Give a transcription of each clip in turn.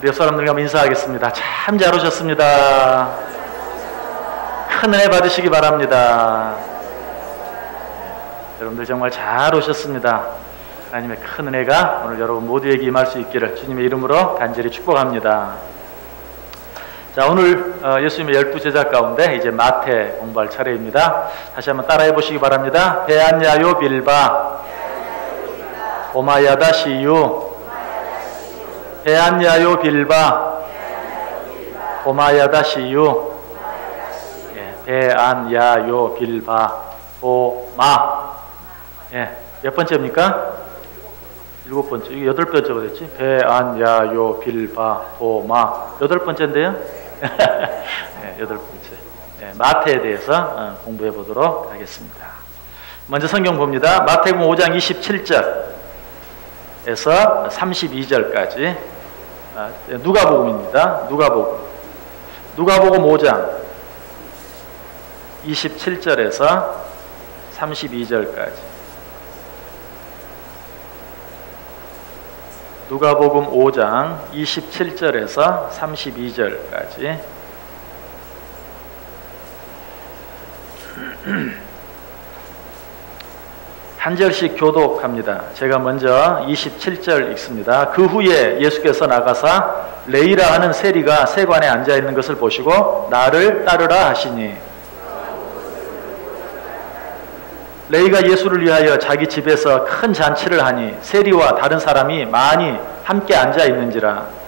우리 옆 사람들과 인사하겠습니다. 참 잘 오셨습니다. 큰 은혜 받으시기 바랍니다. 여러분들 정말 잘 오셨습니다. 하나님의 큰 은혜가 오늘 여러분 모두에게 임할 수 있기를 주님의 이름으로 간절히 축복합니다. 자, 오늘 예수님의 12제자 가운데 이제 마태 공부할 차례입니다. 다시 한번 따라해 보시기 바랍니다. 베안야요 빌바 오마야다 시유 베안야요 빌바 오마야다 시유 베안야요 빌바 오마. 몇 번째입니까? 7번째. 이게 8번째가 됐지? 베안야요 빌바 오마. 8번째인데요? 8번째. 마태에 대해서 공부해 보도록 하겠습니다. 먼저 성경 봅니다. 마태복음 5장 27절에서 32절까지 누가복음입니다. 누가복음 5장 27절에서 32절까지 누가복음 5장 27절에서 32절까지 한 절씩 교독합니다. 제가 먼저 27절 읽습니다. 그 후에 예수께서 나가사 레이라 하는 세리가 세관에 앉아있는 것을 보시고 나를 따르라 하시니, 레이가 예수를 위하여 자기 집에서 큰 잔치를 하니 세리와 다른 사람이 많이 함께 앉아 있는지라.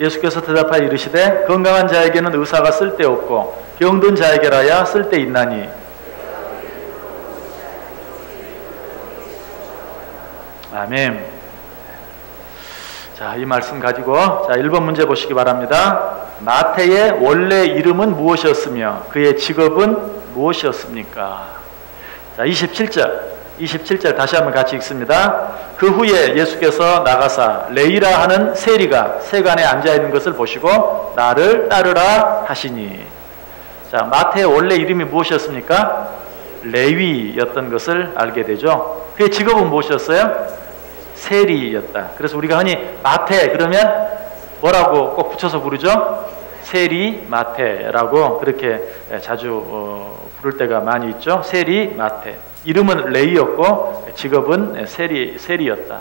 예수께서 대답하여 이르시되 건강한 자에게는 의사가 쓸데없고 병든 자에게라야 쓸데있나니. 아멘. 자, 이 말씀 가지고 1번 문제 보시기 바랍니다. 마태의 원래 이름은 무엇이었으며 그의 직업은 무엇이었습니까? 자, 27절 다시 한번 같이 읽습니다. 그 후에 예수께서 나가사 레이라 하는 세리가 세관에 앉아있는 것을 보시고 나를 따르라 하시니. 자, 마태의 원래 이름이 무엇이었습니까? 레위였던 것을 알게 되죠. 그의 직업은 무엇이었어요? 세리였다. 그래서 우리가 흔히 마태 그러면 뭐라고 꼭 붙여서 부르죠? 세리 마태라고 그렇게 자주 부를 때가 많이 있죠. 세리 마태. 이름은 레이였고 직업은 세리였다.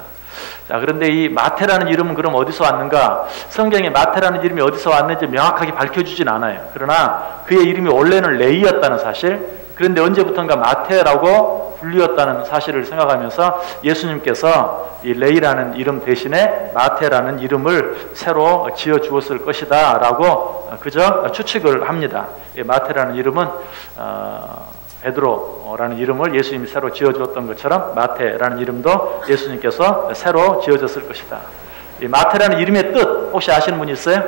자, 그런데 이 마태라는 이름은 그럼 어디서 왔는가? 성경에 마태라는 이름이 어디서 왔는지 명확하게 밝혀주진 않아요. 그러나 그의 이름이 원래는 레이였다는 사실, 그런데 언제부턴가 마태라고 불리었다는 사실을 생각하면서 예수님께서 이 레이라는 이름 대신에 마태라는 이름을 새로 지어 주었을 것이다 라고 그저 추측을 합니다. 이 마태라는 이름은 베드로라는 이름을 예수님이 새로 지어 주었던 것처럼 마태라는 이름도 예수님께서 새로 지어졌을 것이다. 이 마태라는 이름의 뜻 혹시 아시는 분이 있어요?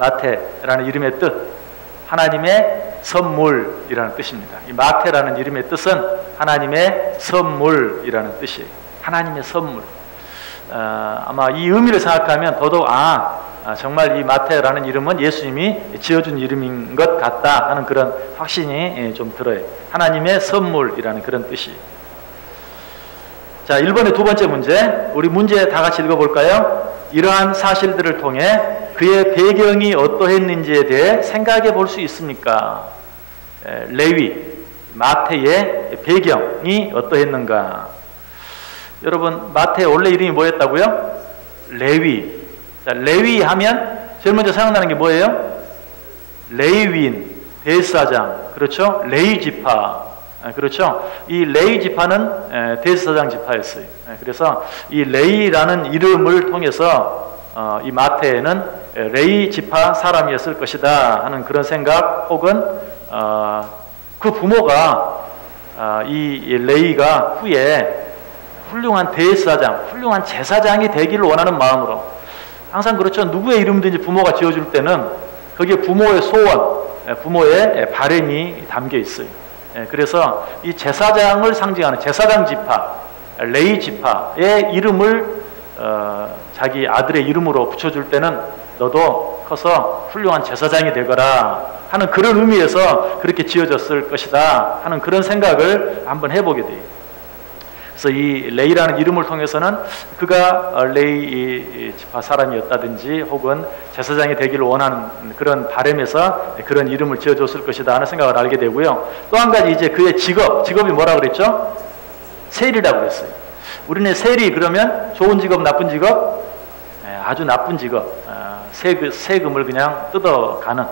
마태라는 이름의 뜻, 하나님의 선물이라는 뜻입니다. 이 마태라는 이름의 뜻은 하나님의 선물이라는 뜻이에요. 하나님의 선물. 아마 이 의미를 생각하면 더더욱 정말 이 마태라는 이름은 예수님이 지어준 이름인 것 같다 하는 그런 확신이 좀 들어요. 하나님의 선물이라는 그런 뜻이. 자, 1번의 두 번째 문제, 우리 문제 다 같이 읽어볼까요? 이러한 사실들을 통해 그의 배경이 어떠했는지에 대해 생각해 볼 수 있습니까? 레위, 마태의 배경이 어떠했는가? 여러분, 마태의 원래 이름이 뭐였다고요? 레위. 자, 레위 하면 제일 먼저 생각나는 게 뭐예요? 레위인, 대제사장, 그렇죠? 레위 지파, 그렇죠? 이 레위 지파는 대제사장 지파였어요. 그래서 이 레위라는 이름을 통해서 이 마태는 레위 지파 사람이었을 것이다 하는 그런 생각, 혹은 그 부모가 이 레위가 후에 훌륭한 대제사장, 훌륭한 제사장이 되기를 원하는 마음으로, 항상 그렇죠. 누구의 이름든지 부모가 지어줄 때는 거기에 부모의 소원, 부모의 바램이 담겨 있어요. 그래서 이 제사장을 상징하는 제사장 지파, 레위 지파의 이름을 자기 아들의 이름으로 붙여줄 때는 너도 커서 훌륭한 제사장이 되거라 하는 그런 의미에서 그렇게 지어졌을 것이다 하는 그런 생각을 한번 해보게 돼요. 그래서 이 레이라는 이름을 통해서는 그가 레이 지파 사람이었다든지 혹은 제사장이 되기를 원하는 그런 바람에서 그런 이름을 지어줬을 것이다 하는 생각을 알게 되고요. 또 한 가지 이제 그의 직업이 뭐라 그랬죠? 세리라고 그랬어요. 우리는 세리 그러면 좋은 직업, 나쁜 직업? 아주 나쁜 직업. 세금을 그냥 뜯어가는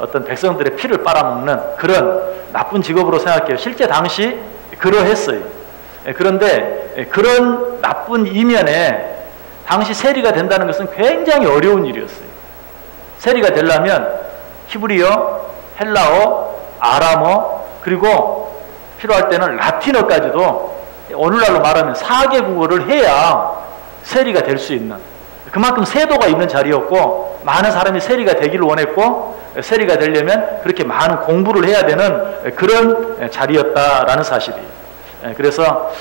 어떤 백성들의 피를 빨아먹는 그런 나쁜 직업으로 생각해요. 실제 당시 그러했어요. 그런데 그런 나쁜 이면에 당시 세리가 된다는 것은 굉장히 어려운 일이었어요. 세리가 되려면 히브리어, 헬라어, 아람어, 그리고 필요할 때는 라틴어까지도 오늘날로 말하면 4개 국어를 해야 세리가 될 수 있는, 그만큼 세도가 있는 자리였고 많은 사람이 세리가 되기를 원했고 세리가 되려면 그렇게 많은 공부를 해야 되는 그런 자리였다라는 사실이에요. 그래서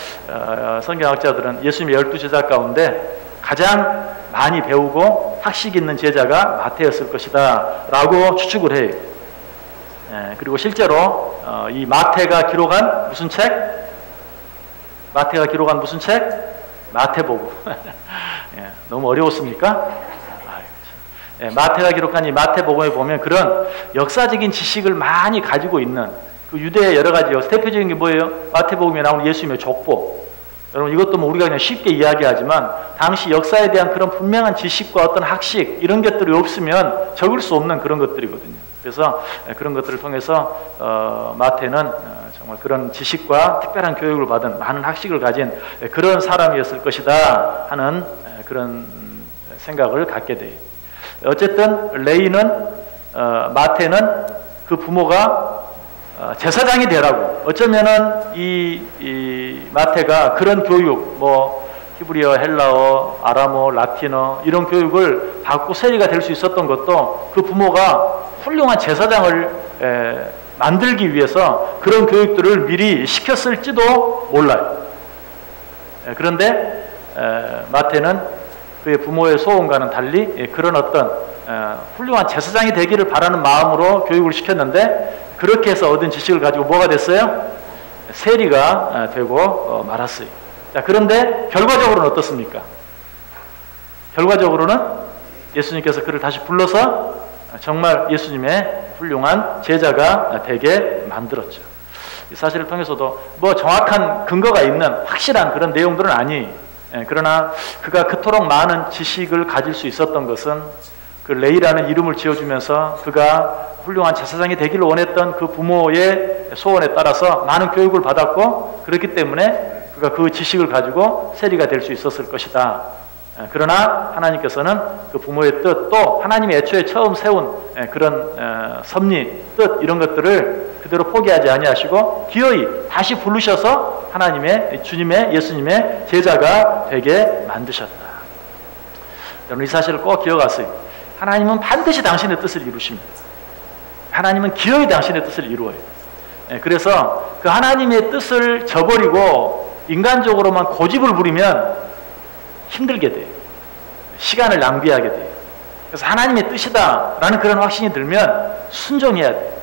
성경학자들은 예수님의 12제자 가운데 가장 많이 배우고 학식 있는 제자가 마태였을 것이다 라고 추측을 해요. 그리고 실제로 이 마태가 기록한 무슨 책? 마태가 기록한 무슨 책? 마태복음. 너무 어려웠습니까? 마태가 기록한 이 마태복음에 보면 그런 역사적인 지식을 많이 가지고 있는 그 유대의 여러 가지요. 대표적인 게 뭐예요? 마태복음에 나오는 예수님의 족보. 여러분 이것도 뭐 우리가 그냥 쉽게 이야기하지만 당시 역사에 대한 그런 분명한 지식과 어떤 학식 이런 것들이 없으면 적을 수 없는 그런 것들이거든요. 그래서 그런 것들을 통해서 마태는 정말 그런 지식과 특별한 교육을 받은 많은 학식을 가진 그런 사람이었을 것이다 하는 그런 생각을 갖게 돼요. 어쨌든 레이는 마태는 그 부모가 제사장이 되라고, 어쩌면은 이 마태가 그런 교육, 뭐 히브리어, 헬라어, 아람어, 라틴어 이런 교육을 받고 세리가 될 수 있었던 것도 그 부모가 훌륭한 제사장을 만들기 위해서 그런 교육들을 미리 시켰을지도 몰라요. 그런데 마태는 그의 부모의 소원과는 달리 그런 어떤 훌륭한 제사장이 되기를 바라는 마음으로 교육을 시켰는데 그렇게 해서 얻은 지식을 가지고 뭐가 됐어요? 세리가 되고 말았어요. 자, 그런데 결과적으로는 어떻습니까? 결과적으로는 예수님께서 그를 다시 불러서 정말 예수님의 훌륭한 제자가 되게 만들었죠. 이 사실을 통해서도 뭐 정확한 근거가 있는 확실한 그런 내용들은 아니에요. 그러나 그가 그토록 많은 지식을 가질 수 있었던 것은 그 레이라는 이름을 지어주면서 그가 훌륭한 제사장이 되기를 원했던 그 부모의 소원에 따라서 많은 교육을 받았고 그렇기 때문에 그가 그 지식을 가지고 세리가 될 수 있었을 것이다. 그러나 하나님께서는 그 부모의 뜻, 또 하나님이 애초에 처음 세운 그런 섭리, 뜻 이런 것들을 그대로 포기하지 아니하시고 기어이 다시 부르셔서 하나님의 주님의 예수님의 제자가 되게 만드셨다. 여러분 이 사실을 꼭 기억하세요. 하나님은 반드시 당신의 뜻을 이루십니다. 하나님은 기어이 당신의 뜻을 이루어요. 그래서 그 하나님의 뜻을 저버리고 인간적으로만 고집을 부리면 힘들게 돼요. 시간을 낭비하게 돼요. 그래서 하나님의 뜻이다라는 그런 확신이 들면 순종해야 돼요.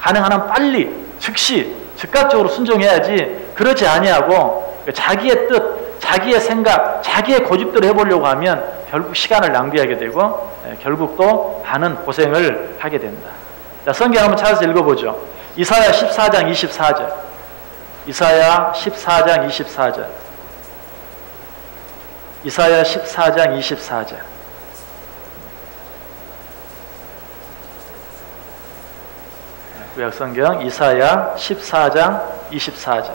가능한 한 빨리, 즉시, 즉각적으로 순종해야지 그러지 아니하고 자기의 뜻, 자기의 생각, 자기의 고집대로 해보려고 하면 결국 시간을 낭비하게 되고 결국 또 많은 고생을 하게 된다. 자, 성경 한번 찾아서 읽어보죠. 이사야 14장 24절. 이사야 14장 24절. 이사야 14장 24절. 구약성경 이사야 14장 24절.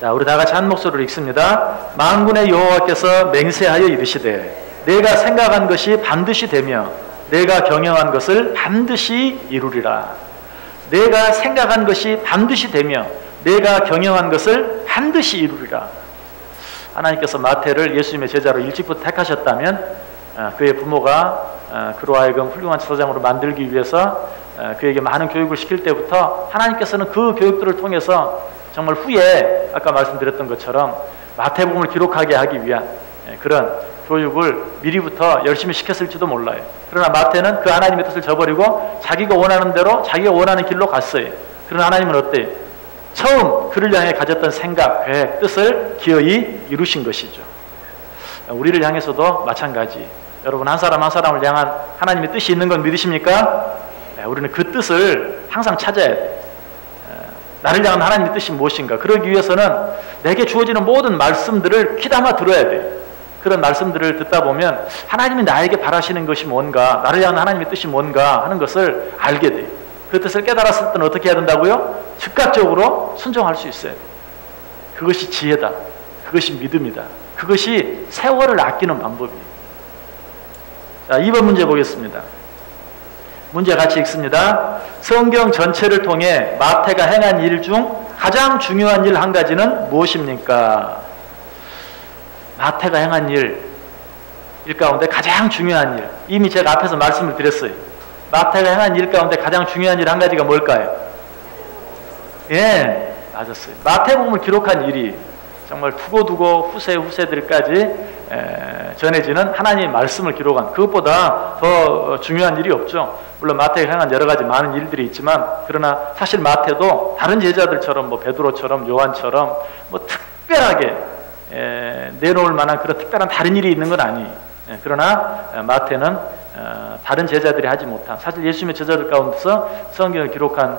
자, 우리 다 같이 한 목소리로 읽습니다. 만군의 여호와께서 맹세하여 이르시되 내가 생각한 것이 반드시 되며 내가 경영한 것을 반드시 이루리라. 내가 생각한 것이 반드시 되며 내가 경영한 것을 반드시 이루리라. 하나님께서 마태를 예수님의 제자로 일찍부터 택하셨다면 그의 부모가 그로 하여금 훌륭한 제사장으로 만들기 위해서 그에게 많은 교육을 시킬 때부터 하나님께서는 그 교육들을 통해서 정말 후에 아까 말씀드렸던 것처럼 마태복음을 기록하게 하기 위한 그런 교육을 미리부터 열심히 시켰을지도 몰라요. 그러나 마태는 그 하나님의 뜻을 저버리고 자기가 원하는 대로 자기가 원하는 길로 갔어요. 그러나 하나님은 어때요? 처음 그를 향해 가졌던 생각, 계획, 뜻을 기어이 이루신 것이죠. 우리를 향해서도 마찬가지. 여러분 한 사람 한 사람을 향한 하나님의 뜻이 있는 건 믿으십니까? 우리는 그 뜻을 항상 찾아야 돼요. 나를 향한 하나님의 뜻이 무엇인가? 그러기 위해서는 내게 주어지는 모든 말씀들을 귀담아 들어야 돼요. 그런 말씀들을 듣다 보면 하나님이 나에게 바라시는 것이 뭔가, 나를 향한 하나님의 뜻이 뭔가 하는 것을 알게 돼요. 그 뜻을 깨달았을 때는 어떻게 해야 된다고요? 즉각적으로 순종할 수 있어요. 그것이 지혜다. 그것이 믿음이다. 그것이 세월을 아끼는 방법이에요. 자, 2번 문제 보겠습니다. 문제 같이 읽습니다. 성경 전체를 통해 마태가 행한 일 중 가장 중요한 일 한 가지는 무엇입니까? 마태가 행한 일 가운데 가장 중요한 일. 이미 제가 앞에서 말씀을 드렸어요. 마태가 행한 일 가운데 가장 중요한 일 한 가지가 뭘까요? 예, 맞았어요. 마태복음을 기록한 일이 정말 두고두고 후세들까지 전해지는 하나님의 말씀을 기록한, 그것보다 더 중요한 일이 없죠. 물론 마태가 행한 여러 가지 많은 일들이 있지만, 그러나 사실 마태도 다른 제자들처럼 뭐 베드로처럼 요한처럼 뭐 특별하게 내놓을 만한 그런 특별한 다른 일이 있는 건 아니에요. 그러나 마태는 다른 제자들이 하지 못한, 사실 예수님의 제자들 가운데서 성경을 기록한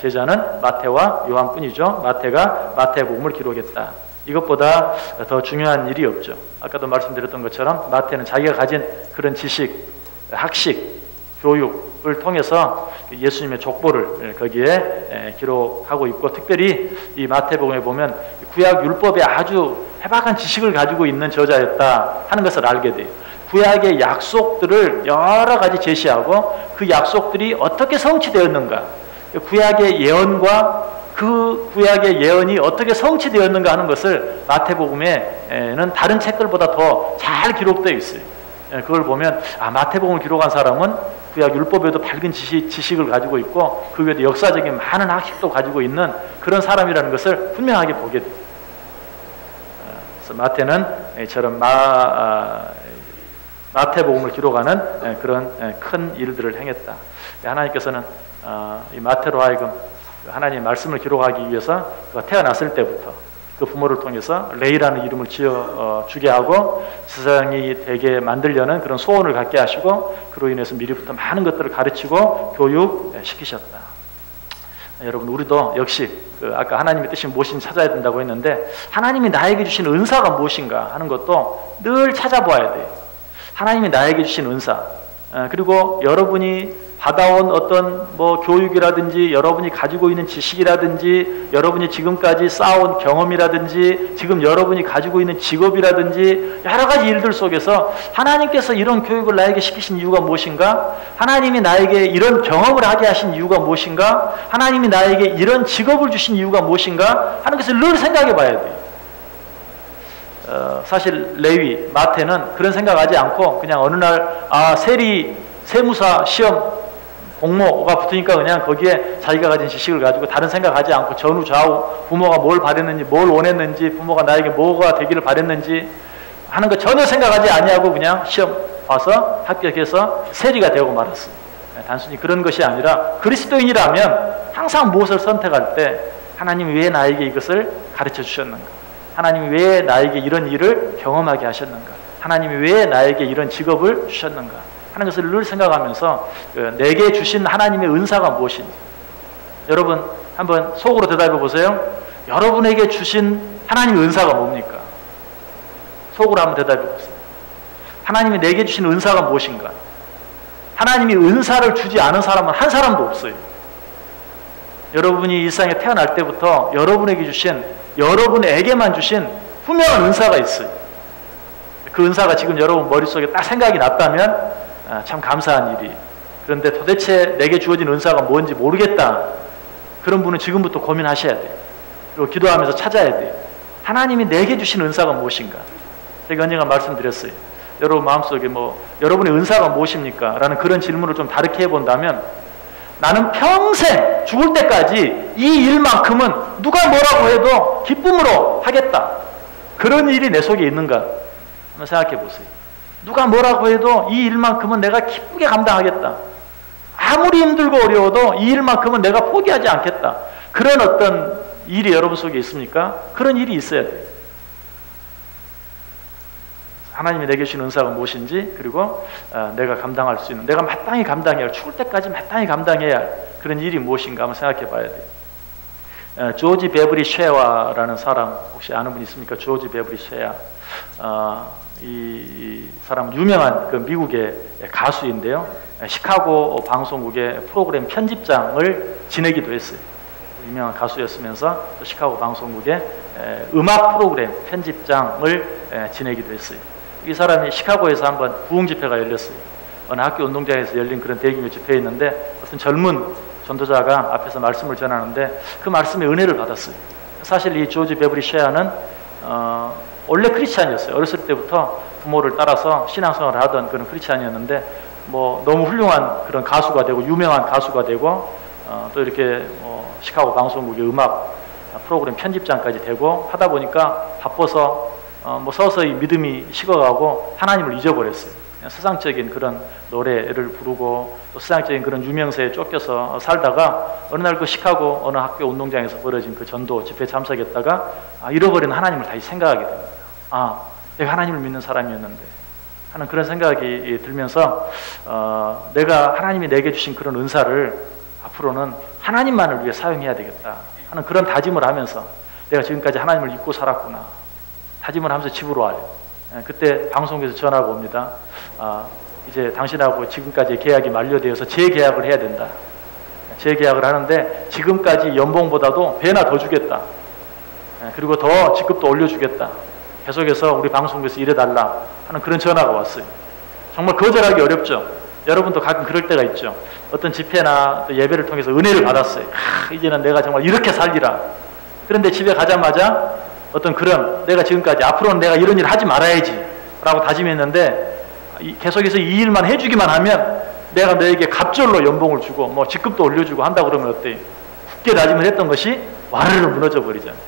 제자는 마태와 요한뿐이죠. 마태가 마태복음을 기록했다. 이것보다 더 중요한 일이 없죠. 아까도 말씀드렸던 것처럼 마태는 자기가 가진 그런 지식, 학식, 교육을 통해서 예수님의 족보를 거기에 기록하고 있고, 특별히 이 마태복음에 보면 구약 율법에 아주 해박한 지식을 가지고 있는 저자였다 하는 것을 알게 돼요. 구약의 약속들을 여러 가지 제시하고 그 약속들이 어떻게 성취되었는가, 구약의 예언과 그 구약의 예언이 어떻게 성취되었는가 하는 것을 마태복음에는 다른 책들보다 더 잘 기록되어 있어요. 그걸 보면 마태복음을 기록한 사람은 구약 율법에도 밝은 지식을 가지고 있고 그 외에도 역사적인 많은 학식도 가지고 있는 그런 사람이라는 것을 분명하게 보게 돼요. 그래서 마태는 이처럼 마태복음을 기록하는 그런 큰 일들을 행했다. 하나님께서는 이 마태로 하여금 하나님의 말씀을 기록하기 위해서 그가 태어났을 때부터 그 부모를 통해서 레이라는 이름을 지어 주게 하고 세상이 되게 만들려는 그런 소원을 갖게 하시고, 그로 인해서 미리부터 많은 것들을 가르치고 교육시키셨다. 여러분, 우리도 역시 아까 하나님의 뜻이 무엇인지 찾아야 된다고 했는데, 하나님이 나에게 주신 은사가 무엇인가 하는 것도 늘 찾아봐야 돼요. 하나님이 나에게 주신 은사, 그리고 여러분이 받아온 어떤 뭐 교육이라든지 여러분이 가지고 있는 지식이라든지 여러분이 지금까지 쌓아온 경험이라든지 지금 여러분이 가지고 있는 직업이라든지 여러 가지 일들 속에서 하나님께서 이런 교육을 나에게 시키신 이유가 무엇인가? 하나님이 나에게 이런 경험을 하게 하신 이유가 무엇인가? 하나님이 나에게 이런 직업을 주신 이유가 무엇인가? 하는 것을 늘 생각해 봐야 돼요. 사실 레위, 마태는 그런 생각하지 않고 그냥 어느 날 세무사 시험 공모가 붙으니까 그냥 거기에 자기가 가진 지식을 가지고 다른 생각하지 않고 전후 좌우 부모가 뭘 바랬는지, 뭘 원했는지, 부모가 나에게 뭐가 되기를 바랬는지 하는 거 전혀 생각하지 아니하고 그냥 시험 봐서 합격해서 세리가 되고 말았어요. 단순히 그런 것이 아니라 그리스도인이라면 항상 무엇을 선택할 때 하나님이 왜 나에게 이것을 가르쳐 주셨는가, 하나님이 왜 나에게 이런 일을 경험하게 하셨는가, 하나님이 왜 나에게 이런 직업을 주셨는가 하는 것을 늘 생각하면서 내게 주신 하나님의 은사가 무엇인지, 여러분 한번 속으로 대답해 보세요. 여러분에게 주신 하나님의 은사가 뭡니까? 속으로 한번 대답해 보세요. 하나님이 내게 주신 은사가 무엇인가? 하나님이 은사를 주지 않은 사람은 한 사람도 없어요. 여러분이 이 세상에 태어날 때부터 여러분에게 주신, 여러분에게만 주신 분명한 은사가 있어요. 그 은사가 지금 여러분 머릿속에 딱 생각이 났다면 참 감사한 일이. 그런데 도대체 내게 주어진 은사가 뭔지 모르겠다, 그런 분은 지금부터 고민하셔야 돼요. 그리고 기도하면서 찾아야 돼요. 하나님이 내게 주신 은사가 무엇인가? 제가 언젠가 말씀드렸어요. 여러분 마음속에 여러분의 은사가 무엇입니까? 라는 그런 질문을 좀 다르게 해본다면, 나는 평생 죽을 때까지 이 일만큼은 누가 뭐라고 해도 기쁨으로 하겠다, 그런 일이 내 속에 있는가 한번 생각해 보세요. 누가 뭐라고 해도 이 일만큼은 내가 기쁘게 감당하겠다. 아무리 힘들고 어려워도 이 일만큼은 내가 포기하지 않겠다. 그런 어떤 일이 여러분 속에 있습니까? 그런 일이 있어야 돼요. 하나님이 내게 주신 은사가 무엇인지, 그리고 내가 감당할 수 있는, 내가 마땅히 감당해야, 죽을 때까지 마땅히 감당해야 할 그런 일이 무엇인가 한번 생각해 봐야 돼요. 조지 베브리 쉐와라는 사람 혹시 아는 분 있습니까? 조지 베브리 쉐와. 이 사람은 유명한 그 미국의 가수인데요. 시카고 방송국의 프로그램 편집장을 지내기도 했어요. 유명한 가수였으면서 또 시카고 방송국의 음악 프로그램 편집장을 지내기도 했어요. 이 사람이 시카고에서 한번 부흥 집회가 열렸어요. 어느 학교 운동장에서 열린 그런 대규모 집회였는데 어떤 젊은 전도자가 앞에서 말씀을 전하는데 그 말씀에 은혜를 받았어요. 사실 이 조지 베브리 쉐아는 원래 크리스찬이었어요. 어렸을 때부터 부모를 따라서 신앙생활을 하던 그런 크리스찬이었는데 뭐 너무 훌륭한 그런 가수가 되고 유명한 가수가 되고 또 이렇게 시카고 방송국의 음악 프로그램 편집장까지 되고 하다 보니까 바빠서 뭐 서서히 믿음이 식어가고 하나님을 잊어버렸어요. 세상적인 그런 노래를 부르고 또 세상적인 그런 유명세에 쫓겨서 살다가 어느 날 그 시카고 어느 학교 운동장에서 벌어진 그 전도 집회에 참석했다가 잃어버린 하나님을 다시 생각하게 됩니다. 내가 하나님을 믿는 사람이었는데 하는 그런 생각이 들면서 내가 하나님이 내게 주신 그런 은사를 앞으로는 하나님만을 위해 사용해야 되겠다 하는 그런 다짐을 하면서 내가 지금까지 하나님을 잊고 살았구나 다짐을 하면서 집으로 와요. 그때 방송국에서 전화가 옵니다. 이제 당신하고 지금까지 계약이 만료되어서 재계약을 해야 된다. 재계약을 하는데 지금까지 연봉보다도 배나 더 주겠다. 그리고 더 직급도 올려주겠다. 계속해서 우리 방송국에서 일해달라 하는 그런 전화가 왔어요. 정말 거절하기 어렵죠. 여러분도 가끔 그럴 때가 있죠. 어떤 집회나 또 예배를 통해서 은혜를 받았어요. 이제는 내가 정말 이렇게 살리라. 그런데 집에 가자마자 어떤 그런 내가 지금까지 앞으로는 내가 이런 일 하지 말아야지 라고 다짐했는데 계속해서 이 일만 해주기만 하면 내가 너에게 갑절로 연봉을 주고 뭐 직급도 올려주고 한다 그러면 어때요? 굳게 다짐을 했던 것이 와르르 무너져 버리잖아요.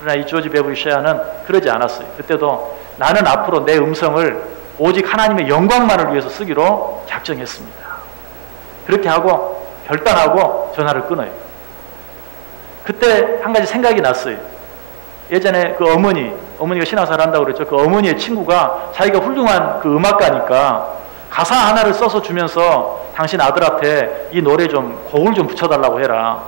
그러나 이 조지 베브리 쉐아는 그러지 않았어요. 그때도 나는 앞으로 내 음성을 오직 하나님의 영광만을 위해서 쓰기로 작정했습니다. 그렇게 하고 결단하고 전화를 끊어요. 그때 한 가지 생각이 났어요. 예전에 그 어머니가 신앙생활 한다고 그랬죠. 그 어머니의 친구가 자기가 훌륭한 그 음악가니까 가사 하나를 써서 주면서 당신 아들한테 이 노래 좀 곡을 좀 붙여달라고 해라.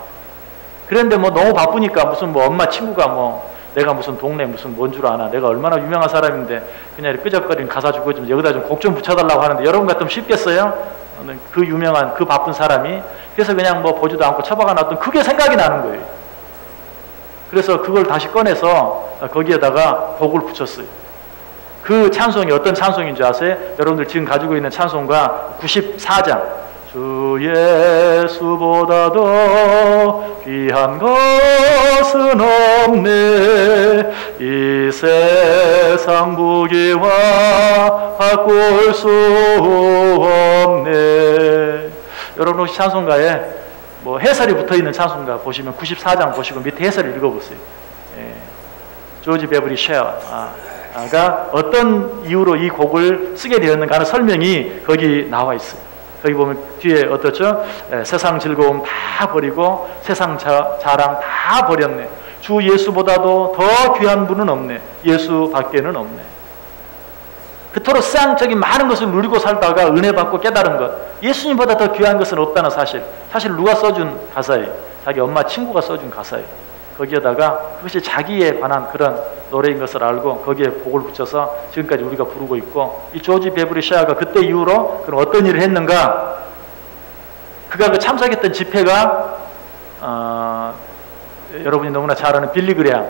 그런데 뭐 너무 바쁘니까 무슨 뭐 엄마 친구가 뭐 내가 무슨 동네 무슨 뭔 줄 아나 내가 얼마나 유명한 사람인데 그냥 이렇게 끄적거리는 가사 주고 좀 여기다 좀 곡 좀 붙여달라고 하는데 여러분 같으면 쉽겠어요? 그 유명한 그 바쁜 사람이 그래서 그냥 뭐 보지도 않고 처박아 놨더니 그게 생각이 나는 거예요. 그래서 그걸 다시 꺼내서 거기에다가 곡을 붙였어요. 그 찬송이 어떤 찬송인 줄 아세요? 여러분들 지금 가지고 있는 찬송가 94장 주 예수보다도 귀한 것은 없네 이 세상 부귀와 바꿀 수 없네. 여러분 혹시 찬송가에 뭐 해설이 붙어있는 찬송가 보시면 94장 보시고 밑에 해설을 읽어보세요. 조지 베브리 쉐아가 어떤 이유로 이 곡을 쓰게 되었는가 하는 설명이 거기 나와 있어요. 거기 보면 뒤에 어떻죠? 세상 즐거움 다 버리고 세상 자랑 다 버렸네. 주 예수보다도 더 귀한 분은 없네. 예수 밖에는 없네. 그토록 세상적인 많은 것을 누리고 살다가 은혜 받고 깨달은 것 예수님보다 더 귀한 것은 없다는 사실 누가 써준 가사예요. 자기 엄마 친구가 써준 가사예요. 거기에다가 그것이 자기에 관한 그런 노래인 것을 알고 거기에 곡을 붙여서 지금까지 우리가 부르고 있고 이 조지 베브리 쉐아가 그때 이후로 그럼 어떤 일을 했는가 그가 그 참석했던 집회가 여러분이 너무나 잘 아는 빌리 그레함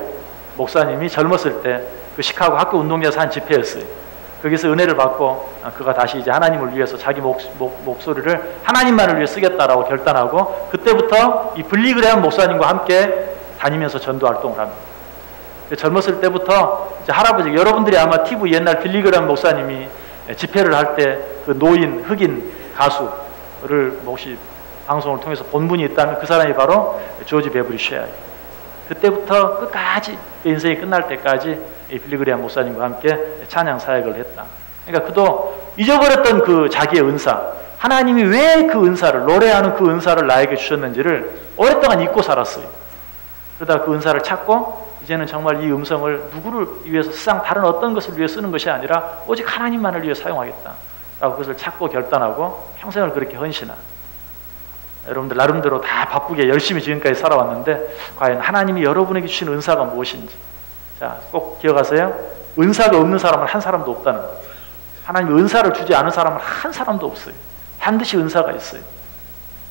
목사님이 젊었을 때 그 시카고 학교 운동장에서 한 집회였어요. 거기서 은혜를 받고 그가 다시 이제 하나님을 위해서 자기 목소리를 하나님만을 위해 쓰겠다라고 결단하고 그때부터 이 빌리 그레함 목사님과 함께 다니면서 전도 활동을 합니다. 젊었을 때부터 이제 할아버지 여러분들이 아마 TV 옛날 빌리 그레함 목사님이 집회를 할 때 그 노인 흑인 가수를 혹시 방송을 통해서 본 분이 있다면 그 사람이 바로 조지 베브리 쉐아예요. 그때부터 끝까지 인생이 끝날 때까지 이 빌리 그레함 목사님과 함께 찬양 사역을 했다. 그러니까 그도 잊어버렸던 그 자기의 은사, 하나님이 왜 그 은사를, 노래하는 그 은사를 나에게 주셨는지를 오랫동안 잊고 살았어요. 그러다 그 은사를 찾고 이제는 정말 이 음성을 누구를 위해서, 세상 다른 어떤 것을 위해 쓰는 것이 아니라 오직 하나님만을 위해 사용하겠다 라고 그것을 찾고 결단하고 평생을 그렇게 헌신한, 여러분들 나름대로 다 바쁘게 열심히 지금까지 살아왔는데 과연 하나님이 여러분에게 주신 은사가 무엇인지, 자, 꼭 기억하세요. 은사가 없는 사람은 한 사람도 없다는 거예요. 하나님이 은사를 주지 않은 사람은 한 사람도 없어요. 반드시 은사가 있어요.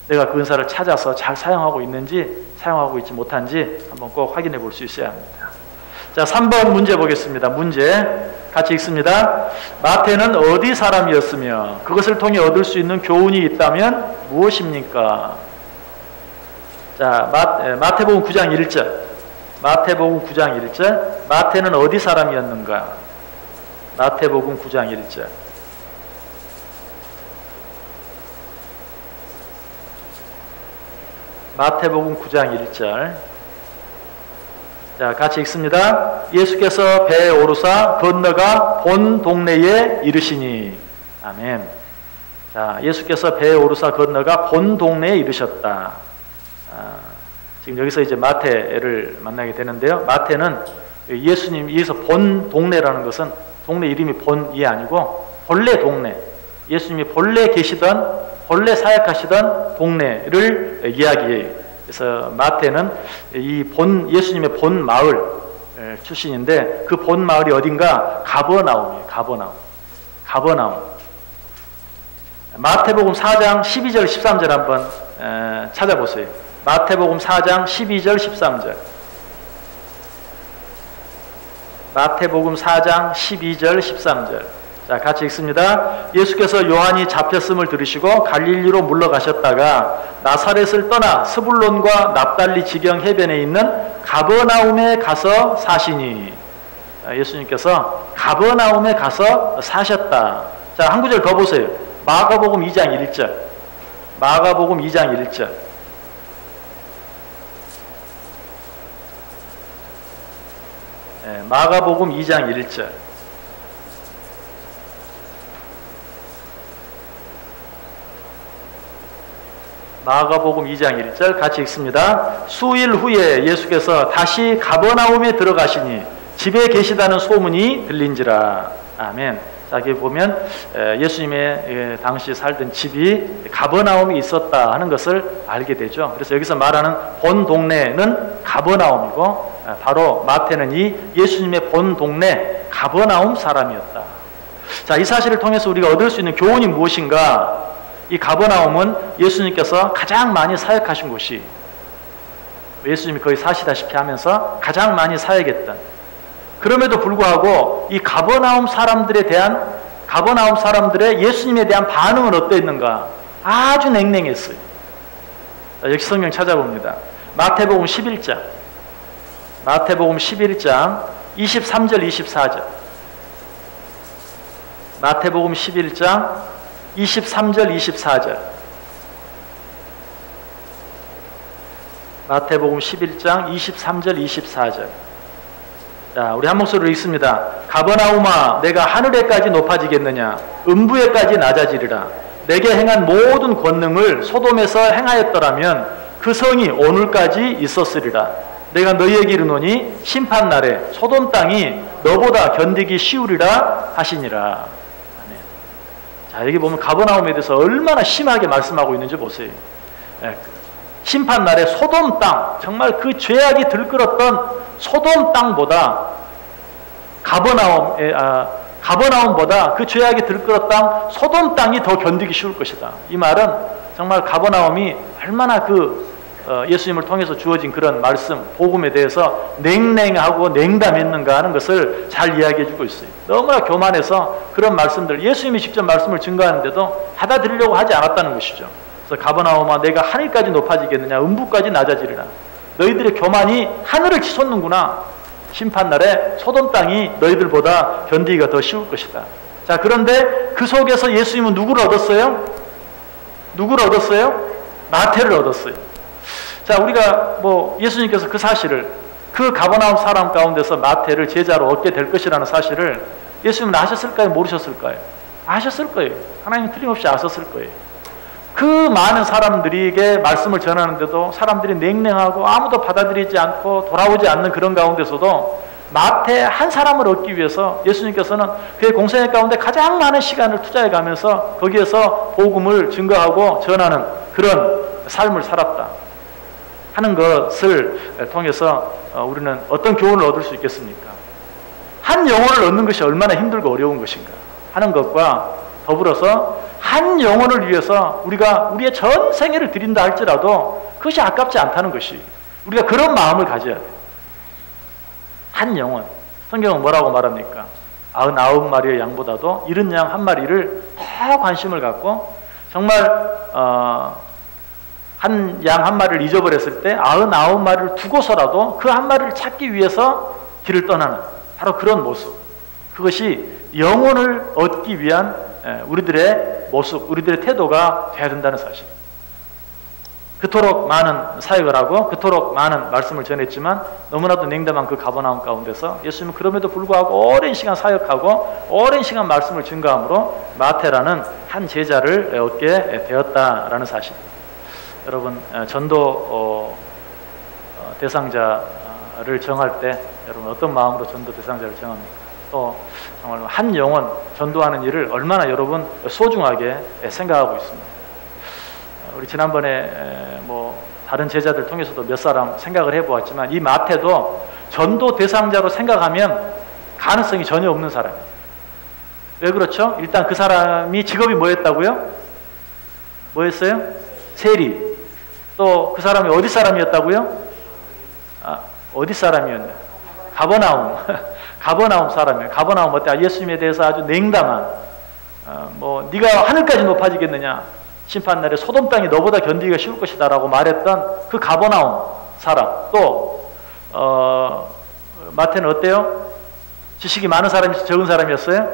내가 그 은사를 찾아서 잘 사용하고 있는지 사용하고 있지 못한지 한번 꼭 확인해 볼 수 있어야 합니다. 자, 3번 문제 보겠습니다. 문제 같이 읽습니다. 마태는 어디 사람이었으며 그것을 통해 얻을 수 있는 교훈이 있다면 무엇입니까? 자, 마태복음 9장 1절. 마태복음 9장 1절. 마태는 어디 사람이었는가? 마태복음 9장 1절. 마태복음 9장 1절. 자, 같이 읽습니다. 예수께서 배에 오르사 건너가 본 동네에 이르시니. 아멘. 자, 예수께서 배에 오르사 건너가 본 동네에 이르셨다. 지금 여기서 이제 마태를 만나게 되는데요. 마태는 예수님, 여기서 본 동네라는 것은 동네 이름이 본이 아니고 본래 동네, 예수님이 본래 계시던, 본래 사역하시던 동네를 이야기해요. 그래서 마태는 이 예수님의 본 마을 출신인데 그 본 마을이 어딘가? 가버나움이에요. 가버나움. 마태복음 4장 12절 13절 한번 찾아보세요. 마태복음 4장 12절 13절. 마태복음 4장 12절 13절. 자, 같이 읽습니다. 예수께서 요한이 잡혔음을 들으시고 갈릴리로 물러가셨다가 나사렛을 떠나 스불론과 납달리 지경 해변에 있는 가버나움에 가서 사시니. 예수님께서 가버나움에 가서 사셨다. 자, 한 구절 더 보세요. 마가복음 2장 1절. 마가복음 2장 1절. 마가복음 2장 1절. 마가복음 2장 1절 같이 읽습니다. 수일 후에 예수께서 다시 가버나움에 들어가시니 집에 계시다는 소문이 들린지라. 아멘. 자, 여기 보면 예수님의 당시 살던 집이 가버나움이 있었다 하는 것을 알게 되죠. 그래서 여기서 말하는 본 동네는 가버나움이고 바로 마태는 이 예수님의 본 동네 가버나움 사람이었다. 자, 이 사실을 통해서 우리가 얻을 수 있는 교훈이 무엇인가? 이 가버나움은 예수님께서 가장 많이 사역하신 곳이, 예수님이 거의 사시다시피 하면서 가장 많이 사역했던, 그럼에도 불구하고 이 가버나움 사람들의 예수님에 대한 반응은 어떠했는가? 아주 냉랭했어요. 자, 역시 성경 찾아봅니다. 마태복음 11장 23절 24절. 마태복음 11장 23절 24절. 마태복음 11장 23절 24절. 자, 우리 한 목소리로 읽습니다. 가버나움아, 내가 하늘에까지 높아지겠느냐? 음부에까지 낮아지리라. 내게 행한 모든 권능을 소돔에서 행하였더라면 그 성이 오늘까지 있었으리라. 내가 너희에게 이르노니 심판날에 소돔 땅이 너보다 견디기 쉬우리라 하시니라. 자, 여기 보면 가버나움에 대해서 얼마나 심하게 말씀하고 있는지 보세요. 심판날에 소돔 땅, 정말 그 죄악이 들끓었던 소돔 땅보다 가버나움보다 그 죄악이 들끓었던 소돔 땅이 더 견디기 쉬울 것이다. 이 말은 정말 가버나움이 얼마나 예수님을 통해서 주어진 그런 말씀, 복음에 대해서 냉랭하고 냉담했는가 하는 것을 잘 이야기해주고 있어요. 너무나 교만해서 그런 말씀들, 예수님이 직접 말씀을 증거하는데도 받아들이려고 하지 않았다는 것이죠. 그래서 가버나움아, 내가 하늘까지 높아지겠느냐? 음부까지 낮아지리라. 너희들의 교만이 하늘을 치솟는구나. 심판날에 소돔 땅이 너희들보다 견디기가 더 쉬울 것이다. 자, 그런데 그 속에서 예수님은 누구를 얻었어요? 마태를 얻었어요. 자, 우리가 예수님께서 그 사실을, 그 가버나움 사람 가운데서 마태를 제자로 얻게 될 것이라는 사실을 예수님은 아셨을까요? 모르셨을까요? 아셨을 거예요. 하나님은 틀림없이 아셨을 거예요. 그 많은 사람들에게 말씀을 전하는데도 사람들이 냉랭하고 아무도 받아들이지 않고 돌아오지 않는 그런 가운데서도 마태 한 사람을 얻기 위해서 예수님께서는 그의 공생애 가운데 가장 많은 시간을 투자해 가면서 거기에서 복음을 증거하고 전하는 그런 삶을 살았다 하는 것을 통해서 우리는 어떤 교훈을 얻을 수 있겠습니까? 한 영혼을 얻는 것이 얼마나 힘들고 어려운 것인가 하는 것과 더불어서 한 영혼을 위해서 우리가 우리의 전 생애를 드린다 할지라도 그것이 아깝지 않다는 것이, 우리가 그런 마음을 가져야 돼요. 한 영혼. 성경은 뭐라고 말합니까? 99마리의 양보다도 이른 양 한 마리를 더 관심을 갖고, 정말 한 양 한 마리를 잊어버렸을 때 99마리를 두고서라도 그 한 마리를 찾기 위해서 길을 떠나는 바로 그런 모습. 그것이 영혼을 얻기 위한 우리들의 모습, 우리들의 태도가 되어야 된다는 사실. 그토록 많은 사역을 하고 그토록 많은 말씀을 전했지만 너무나도 냉담한 그 가버나움 가운데서 예수님은 그럼에도 불구하고 오랜 시간 사역하고 오랜 시간 말씀을 증거함으로 마태라는 한 제자를 얻게 되었다라는 사실. 여러분, 전도 대상자를 정할 때 여러분 어떤 마음으로 전도 대상자를 정합니까? 또 정말 한 영혼 전도하는 일을 얼마나 여러분 소중하게 생각하고 있습니다. 우리 지난번에 뭐 다른 제자들 통해서도 몇 사람 생각을 해보았지만 이 마태도 전도 대상자로 생각하면 가능성이 전혀 없는 사람이에요. 왜 그렇죠? 일단 그 사람이 직업이 뭐였다고요? 뭐였어요? 세리. 또 그 사람이 어디 사람이었다고요? 어디 사람이었냐? 가버나움. 가버나움 사람이에요. 가버나움 어때? 예수님에 대해서 아주 냉담한, 뭐 네가 하늘까지 높아지겠느냐? 심판날에 소돔 땅이 너보다 견디기가 쉬울 것이다 라고 말했던 그 가버나움 사람. 또 마태는 어때요? 지식이 많은 사람이 적은 사람이었어요?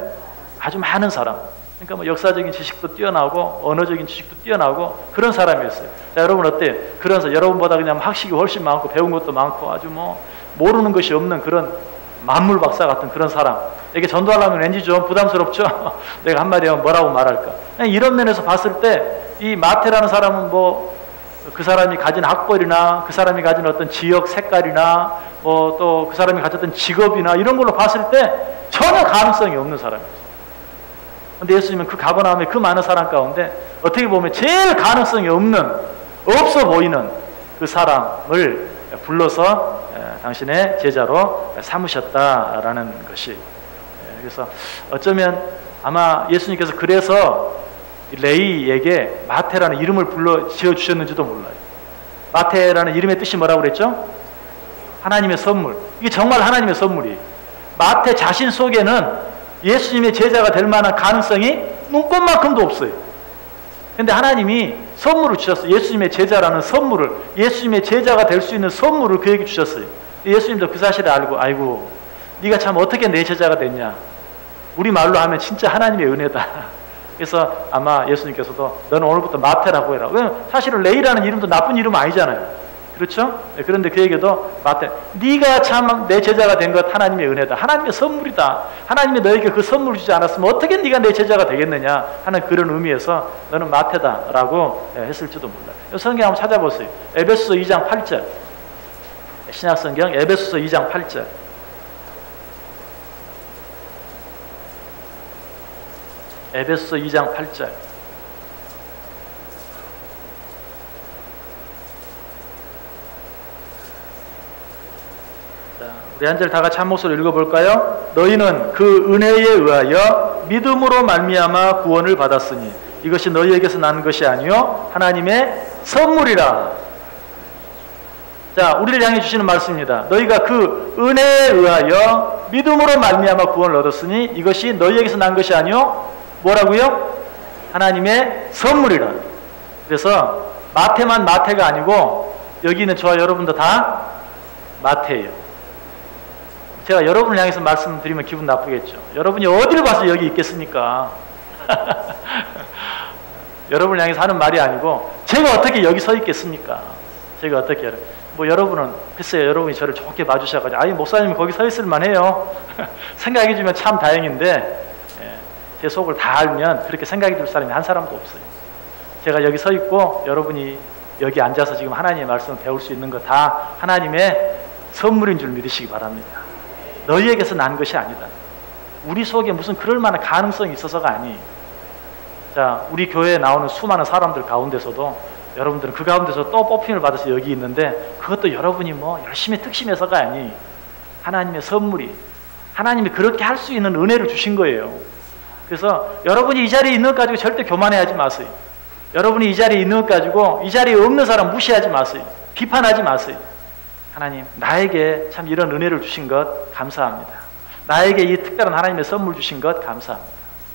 아주 많은 사람. 그러니까 뭐 역사적인 지식도 뛰어나고 언어적인 지식도 뛰어나고 그런 사람이었어요. 자, 여러분 어때요? 그래서 여러분보다 그냥 학식이 훨씬 많고 배운 것도 많고 아주 뭐 모르는 것이 없는 그런 만물 박사 같은 그런 사람. 이게 전도하려면 왠지 좀 부담스럽죠? 내가 한마디 하면 뭐라고 말할까? 이런 면에서 봤을 때 이 마태라는 사람은 뭐 그 사람이 가진 학벌이나 그 사람이 가진 어떤 지역 색깔이나 뭐 또 그 사람이 가졌던 직업이나 이런 걸로 봤을 때 전혀 가능성이 없는 사람이었어요. 근데 예수님은 그 가버나움의 그 많은 사람 가운데 어떻게 보면 제일 가능성이 없어 보이는 그 사람을 불러서 당신의 제자로 삼으셨다라는 것이, 그래서 어쩌면 아마 예수님께서 그래서 레이에게 마태라는 이름을 불러 지어주셨는지도 몰라요. 마태라는 이름의 뜻이 뭐라고 그랬죠? 하나님의 선물. 이게 정말 하나님의 선물이에요. 마태 자신 속에는 예수님의 제자가 될 만한 가능성이 눈꼽만큼도 없어요. 근데 하나님이 선물을 주셨어요. 예수님의 제자라는 선물을, 예수님의 제자가 될 수 있는 선물을 그에게 주셨어요. 예수님도 그 사실을 알고, 아이고 네가 참 어떻게 내 제자가 됐냐. 우리 말로 하면 진짜 하나님의 은혜다. 그래서 아마 예수님께서도 너는 오늘부터 마태라고 해라. 왜냐면 사실은 레이라는 이름도 나쁜 이름 아니잖아요. 그렇죠? 그런데 그에게도 마태, 네가 참 내 제자가 된 것 하나님의 은혜다. 하나님의 선물이다. 하나님이 너에게 그 선물을 주지 않았으면 어떻게 네가 내 제자가 되겠느냐 하는 그런 의미에서 너는 마태다라고 했을지도 몰라요. 성경 한번 찾아보세요. 에베소서 2장 8절. 신약성경 에베소서 2장 8절. 에베소서 2장 8절. 우리 한 절 다 같이 한 목소리로 읽어볼까요? 너희는 그 은혜에 의하여 믿음으로 말미암아 구원을 받았으니 이것이 너희에게서 난 것이 아니요 하나님의 선물이라. 자, 우리를 향해 주시는 말씀입니다. 너희가 그 은혜에 의하여 믿음으로 말미암아 구원을 얻었으니 이것이 너희에게서 난 것이 아니요 뭐라고요? 하나님의 선물이라. 그래서 마태만 마태가 아니고 여기 있는 저와 여러분도 다 마태예요. 제가 여러분을 향해서 말씀드리면 기분 나쁘겠죠. 여러분이 어디를 봐서 여기 있겠습니까? 여러분을 향해서 하는 말이 아니고 제가 어떻게 여기 서 있겠습니까? 제가 어떻게 뭐 여러분은 글쎄요, 여러분이 저를 좋게 봐주셔가지고 아이 목사님이 거기 서 있을 만해요 생각해주면 참 다행인데, 제 속을 다 알면 그렇게 생각이 들 사람이 한 사람도 없어요. 제가 여기 서 있고 여러분이 여기 앉아서 지금 하나님의 말씀을 배울 수 있는 거 다 하나님의 선물인 줄 믿으시기 바랍니다. 너희에게서 난 것이 아니다. 우리 속에 무슨 그럴 만한 가능성이 있어서가 아니. 자, 우리 교회에 나오는 수많은 사람들 가운데서도 여러분들은 그 가운데서 또 뽑힘을 받아서 여기 있는데 그것도 여러분이 뭐 열심히 특심해서가 아니. 하나님의 선물이, 하나님이 그렇게 할 수 있는 은혜를 주신 거예요. 그래서 여러분이 이 자리에 있는 것 가지고 절대 교만해하지 마세요. 여러분이 이 자리에 있는 것 가지고 이 자리에 없는 사람 무시하지 마세요. 비판하지 마세요. 하나님, 나에게 참 이런 은혜를 주신 것 감사합니다. 나에게 이 특별한 하나님의 선물 주신 것 감사합니다.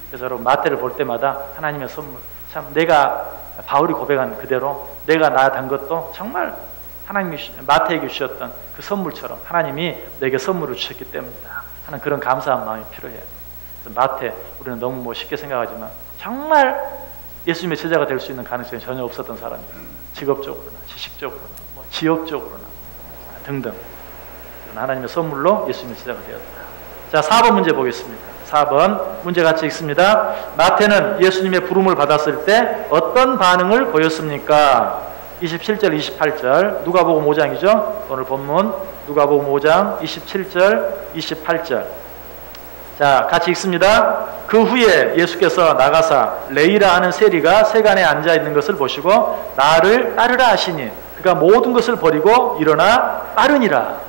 그래서 여러분 마태를 볼 때마다 하나님의 선물, 참 내가 바울이 고백한 그대로 내가 나아간 것도 정말 하나님이 마태에게 주셨던 그 선물처럼 하나님이 내게 선물을 주셨기 때문이다 하는 그런 감사한 마음이 필요해요. 마태, 우리는 너무 뭐 쉽게 생각하지만 정말 예수님의 제자가 될 수 있는 가능성이 전혀 없었던 사람이에요. 직업적으로나 지식적으로나 뭐 지역적으로나 등등 하나님의 선물로 예수님의 제자가 되었다. 자, 4번 문제 보겠습니다. 4번 문제 같이 읽습니다. 마태는 예수님의 부름을 받았을 때 어떤 반응을 보였습니까? 27절, 28절 누가복음 5장이죠. 오늘 본문 누가복음 5장 27절, 28절. 자, 같이 읽습니다. 그 후에 예수께서 나가사 레이라 하는 세리가 세간에 앉아 있는 것을 보시고 나를 따르라 하시니 그가 모든 것을 버리고 일어나 따르니라.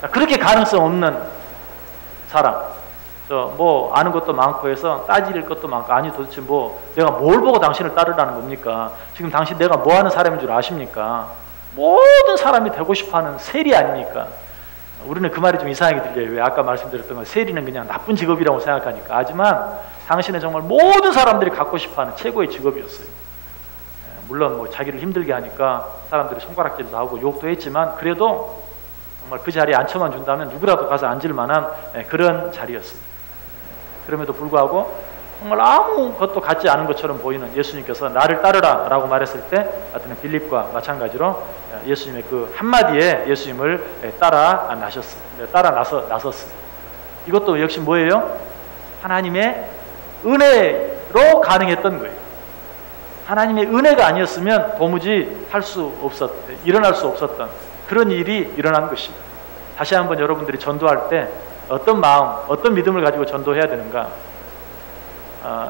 자, 그렇게 가능성 없는 사람, 뭐 아는 것도 많고 해서 따질 것도 많고, 아니 도대체 뭐 내가 뭘 보고 당신을 따르라는 겁니까? 지금 당신 내가 뭐 하는 사람인 줄 아십니까? 모든 사람이 되고 싶어하는 세리 아닙니까? 우리는 그 말이 좀 이상하게 들려요. 왜? 아까 말씀드렸던 건 세리는 그냥 나쁜 직업이라고 생각하니까. 하지만 당신은 정말 모든 사람들이 갖고 싶어하는 최고의 직업이었어요. 물론 뭐 자기를 힘들게 하니까 사람들이 손가락질도 하고 욕도 했지만 그래도 정말 그 자리에 앉혀만 준다면 누구라도 가서 앉을 만한 그런 자리였어요. 그럼에도 불구하고 정말 아무것도 갖지 않은 것처럼 보이는 예수님께서 나를 따르라 라고 말했을 때 하여튼 빌립과 마찬가지로 예수님의 그 한마디에 예수님을 따라 나섰습니다. 이것도 역시 뭐예요? 하나님의 은혜로 가능했던 거예요. 하나님의 은혜가 아니었으면 도무지 일어날 수 없었던 그런 일이 일어난 것입니다. 다시 한번 여러분들이 전도할 때 어떤 마음, 어떤 믿음을 가지고 전도해야 되는가?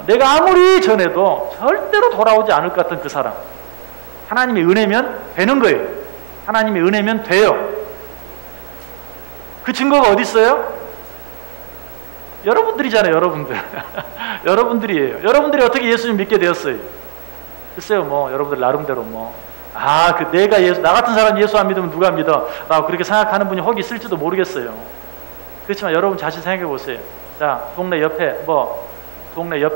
내가 아무리 전해도 절대로 돌아오지 않을 것 같은 그 사람, 하나님의 은혜면 되는 거예요. 하나님의 은혜면 돼요. 그 증거가 어디 있어요? 여러분들이잖아요. 여러분들. 여러분들이에요. 여러분들이 어떻게 예수님 믿게 되었어요? 글쎄요, 뭐 여러분들 나름대로 나 같은 사람 예수 안 믿으면 누가 믿어? 라고 그렇게 생각하는 분이 혹 있을지도 모르겠어요. 그렇지만 여러분 자신 생각해 보세요. 자, 동네 옆에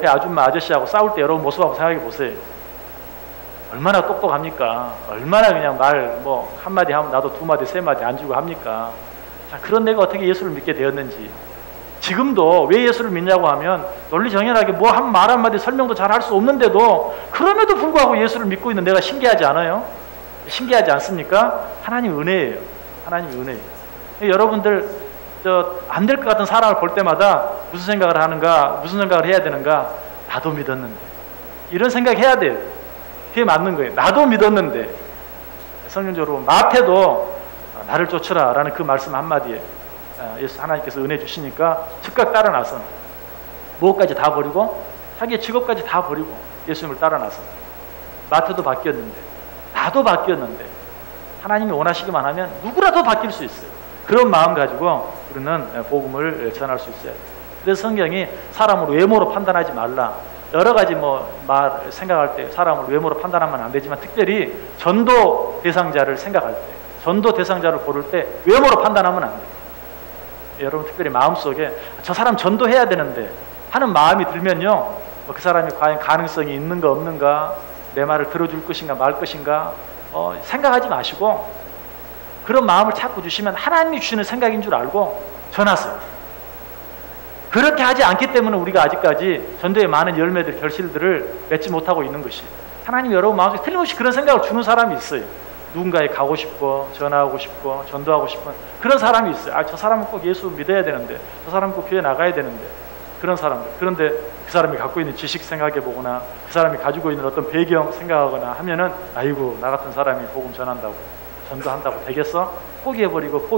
아줌마 아저씨하고 싸울 때 여러분 모습하고 생각해 보세요. 얼마나 똑똑합니까? 얼마나 그냥 말 한마디 하면 나도 두 마디 세 마디 안 주고 합니까? 자, 그런 내가 어떻게 예수를 믿게 되었는지, 지금도 왜 예수를 믿냐고 하면 논리정연하게 말 한마디 설명도 잘 할 수 없는데도 그럼에도 불구하고 예수를 믿고 있는 내가 신기하지 않아요? 신기하지 않습니까? 하나님 은혜예요. 하나님 은혜예요. 여러분들 안 될 것 같은 사람을 볼 때마다 무슨 생각을 하는가, 무슨 생각을 해야 되는가? 나도 믿었는데. 이런 생각 해야 돼요. 그게 맞는 거예요. 나도 믿었는데. 성경적으로 마태도 나를 쫓으라 라는 그 말씀 한마디에 예수 하나님께서 은혜 주시니까 즉각 따라 나선, 무엇까지 다 버리고 자기의 직업까지 다 버리고 예수님을 따라 나선. 마태도 바뀌었는데, 나도 바뀌었는데, 하나님이 원하시기만 하면 누구라도 바뀔 수 있어요. 그런 마음 가지고 우리는 복음을 전할 수 있어요. 그래서 성경이 사람을 외모로 판단하지 말라. 여러 가지 생각할 때 사람을 외모로 판단하면 안 되지만 특별히 전도 대상자를 생각할 때, 전도 대상자를 고를 때 외모로 판단하면 안 돼요. 여러분 특별히 마음속에 저 사람 전도해야 되는데 하는 마음이 들면요, 그 사람이 과연 가능성이 있는가 없는가, 내 말을 들어줄 것인가 말 것인가 생각하지 마시고 그런 마음을 자꾸 주시면 하나님이 주시는 생각인 줄 알고 전하세요. 그렇게 하지 않기 때문에 우리가 아직까지 전도의 많은 열매들, 결실들을 맺지 못하고 있는 것이, 하나님이 여러분 마음속에 틀림없이 그런 생각을 주는 사람이 있어요. 누군가에 가고 싶고 전화하고 싶고 전도하고 싶은 그런 사람이 있어요. 저 사람은 꼭 예수 믿어야 되는데, 저 사람은 꼭 교회 나가야 되는데, 그런 사람들. 그런데 그 사람이 갖고 있는 지식 생각해 보거나 그 사람이 가지고 있는 어떤 배경 생각하거나 하면은 아이고 나 같은 사람이 복음 전한다고 전도한다고 되겠어? 포기해버리고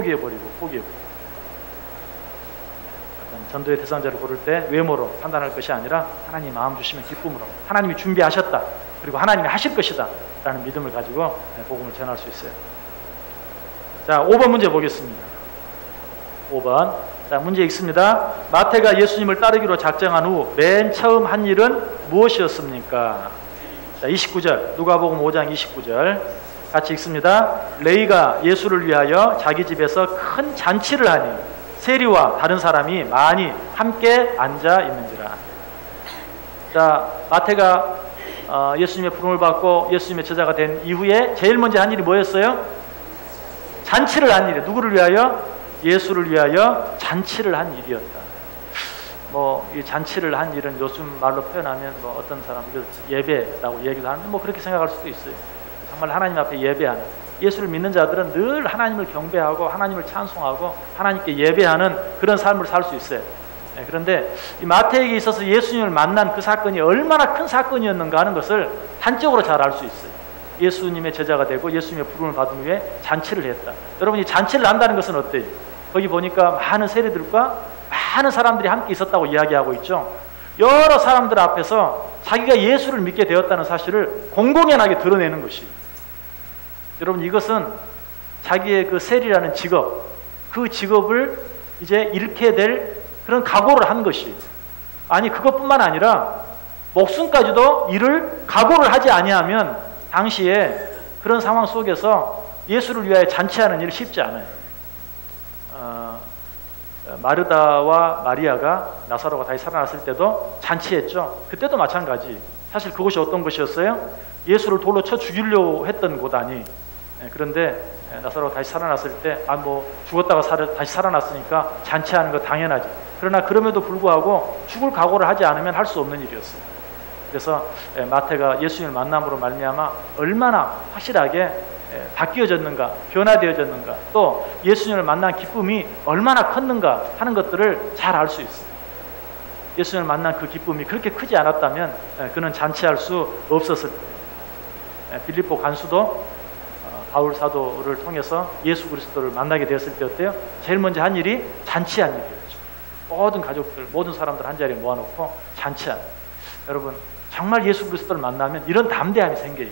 전도의 대상자를 고를 때 외모로 판단할 것이 아니라 하나님 마음 주시면 기쁨으로 하나님이 준비하셨다 그리고 하나님이 하실 것이다 라는 믿음을 가지고 복음을 전할 수 있어요. 자, 5번 문제 보겠습니다. 5번. 자, 문제 읽습니다. 마태가 예수님을 따르기로 작정한 후 맨 처음 한 일은 무엇이었습니까? 자, 29절. 누가복음 5장 29절. 같이 읽습니다. 레위가 예수를 위하여 자기 집에서 큰 잔치를 하니 세리와 다른 사람이 많이 함께 앉아 있는지라. 자, 마태가 예수님의 부름을 받고 예수님의 제자가 된 이후에 제일 먼저 한 일이 뭐였어요? 잔치를 한 일이에요. 누구를 위하여? 예수를 위하여 잔치를 한 일이었다. 이 잔치를 한 일은 요즘 말로 표현하면 어떤 사람 예배라고 얘기도 하는데 그렇게 생각할 수도 있어요. 정말 하나님 앞에 예배하는, 예수를 믿는 자들은 늘 하나님을 경배하고 하나님을 찬송하고 하나님께 예배하는 그런 삶을 살 수 있어요. 그런데 이 마태에게 있어서 예수님을 만난 그 사건이 얼마나 큰 사건이었는가 하는 것을 단적으로 잘 알 수 있어요. 예수님의 제자가 되고 예수님의 부름을 받은 후에 잔치를 했다. 여러분, 이 잔치를 한다는 것은 어때요? 거기 보니까 많은 세리들과 많은 사람들이 함께 있었다고 이야기하고 있죠. 여러 사람들 앞에서 자기가 예수를 믿게 되었다는 사실을 공공연하게 드러내는 것이. 여러분, 이것은 자기의 그 세리라는 직업, 그 직업을 이제 잃게 될 그런 각오를 한 것이. 아니, 그것뿐만 아니라 목숨까지도 이를 각오를 하지 아니하면 당시에 그런 상황 속에서 예수를 위하여 잔치하는 일이 쉽지 않아요. 마르다와 마리아가 나사로가 다시 살아났을 때도 잔치했죠. 그때도 마찬가지. 사실 그것이 어떤 것이었어요? 예수를 돌로 쳐 죽이려고 했던 곳 아니. 그런데 나사로가 다시 살아났을 때 죽었다가 다시 살아났으니까 잔치하는 거 당연하지. 그러나 그럼에도 불구하고 죽을 각오를 하지 않으면 할 수 없는 일이었어요. 그래서 마태가 예수님을 만남으로 말미암아 얼마나 확실하게 바뀌어졌는가, 변화되어졌는가, 또 예수님을 만난 기쁨이 얼마나 컸는가 하는 것들을 잘 알 수 있어요. 예수님을 만난 그 기쁨이 그렇게 크지 않았다면 그는 잔치할 수 없었을 거예요. 빌립보 간수도 바울 사도를 통해서 예수 그리스도를 만나게 되었을 때 어때요? 제일 먼저 한 일이 잔치한 일이었죠. 모든 가족들, 모든 사람들 한 자리에 모아놓고 잔치한. 여러분, 정말 예수 그리스도를 만나면 이런 담대함이 생겨요.